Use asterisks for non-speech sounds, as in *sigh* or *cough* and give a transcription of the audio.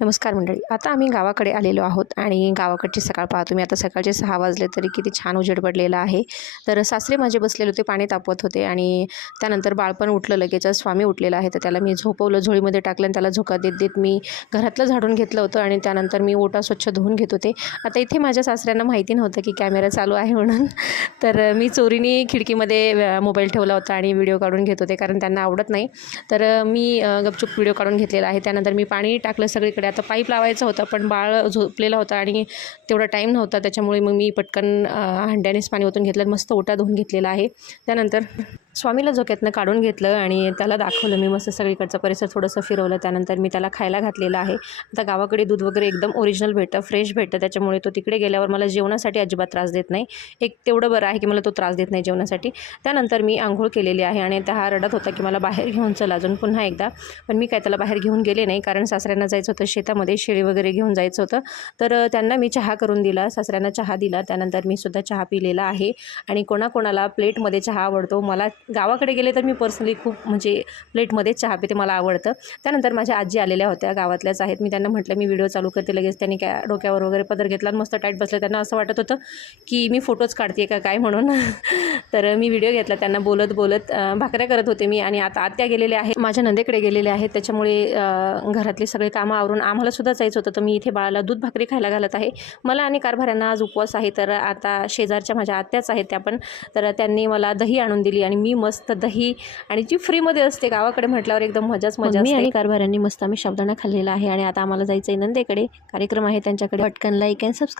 नमस्कार मंडळी. आता आम्ही गावाकडे आलेलो आहोत आणि गावाकडची सकाळ पाहतो मी आता सकाळचे सहा वाजले तरी किती छान उजेड पडलेला आहे. तर सासरे माझे बसलेले होते पाणी तापवत होते आणि त्यानंतर बाळपण उठलं लगेच. स्वामी उठलेला आहे तर त्याला मी झोपवलं झोळीमध्ये टाकलं आणि त्याला झोका देत देत मी घरातलं झाडून घेतलं होतं आणि त्यानंतर मी ओटा स्वच्छ धुवून घेत होते. आता इथे माझ्या सासऱ्यांना माहिती नव्हतं की कॅमेरा चालू आहे म्हणून. तर मी चोरीने खिडकीमध्ये मोबाईल ठेवला होता आणि व्हिडिओ काढून घेत होते कारण त्यांना आवडत नाही. तर मी गपचूप व्हिडिओ काढून घेतलेला आहे. त्यानंतर मी पाणी टाकलं सगळीकडे आता पाईप लावायचा होता पण बाळ झोपलेला होता आणि तेवढा टाईम नव्हता. त्याच्यामुळे मग मी पटकन हंड्यानेच पाणी ओतून घेतलं मस्त ओटा धुवून घेतलेला आहे. त्यानंतर स्वामीला झोक्यातनं काढून घेतलं आणि त्याला दाखवलं. मी मस्त सगळीकडचा परिसर थोडंसं फिरवलं. त्यानंतर मी त्याला खायला घातलेलं आहे. आता गावाकडे दूध वगैरे एकदम ओरिजिनल भेटतं फ्रेश भेटतं. त्याच्यामुळे तो तिकडे गेल्यावर मला जेवणासाठी अजिबात त्रास देत नाही. एक तेवढं बरं आहे की मला तो त्रास देत नाही जेवणासाठी. त्यानंतर मी आंघोळ केलेली आहे आणि आता हा रडत होता की मला बाहेर घेऊन चला अजून पुन्हा एकदा. पण मी काय त्याला बाहेर घेऊन गेले नाही. कारण सासऱ्यांना जायचं होतं. शेतामध्ये शेळी वगैरे घेऊन जायचं होतं. तर त्यांना मी चहा करून दिला. सासऱ्यांना चहा दिला. त्यानंतर मी सुद्धा चहा पिलेला आहे. आणि कोणाकोणाला प्लेटमध्ये चहा आवडतो मला गावाकडे गेले तर मी पर्सनली खूप म्हणजे प्लेटमध्ये चहा पिते मला आवडतं. त्यानंतर माझ्या आजी आलेल्या होत्या गावातल्याच आहेत. मी त्यांना म्हटलं मी व्हिडिओ चालू करते लगेच. त्यांनी काय डोक्यावर वगैरे पदर घेतला आणि मस्त टाईट बसलं. त्यांना असं वाटत होतं की मी फोटोज काढते का काय म्हणून? *laughs* तर मी व्हिडिओ घेतला त्यांना बोलत बोलत भाकऱ्या करत होते मी आणि आता आत्या गेलेले आहे माझ्या नंदेकडे गेलेले आहेत. त्याच्यामुळे घरातले घरातली सगळे कामं आवरून आम्हाला सुद्धा जायचं होतं. तर मी इथे बाळाला दूध भाकरी खायला घालत आहे. मला आणि कारभाऱ्यांना आज उपवास आहे. तर आता शेजारच्या माझ्या आत्याच आहेत त्या पण. तर त्यांनी मला दही आणून दिली आणि मी मस्त दही आणि जी फ्रीमध्ये असते गावाकडे म्हटल्यावर एकदम मजाच मजा मी आणि कारभाऱ्यांनी मस्त आम्ही शाबदाणा खाल्लेला आहे आणि आता आम्हाला जायचं आहे नंदेकडे. कार्यक्रम आहे त्यांच्याकडे. पटकन लाईक अँड सबस्क्राईब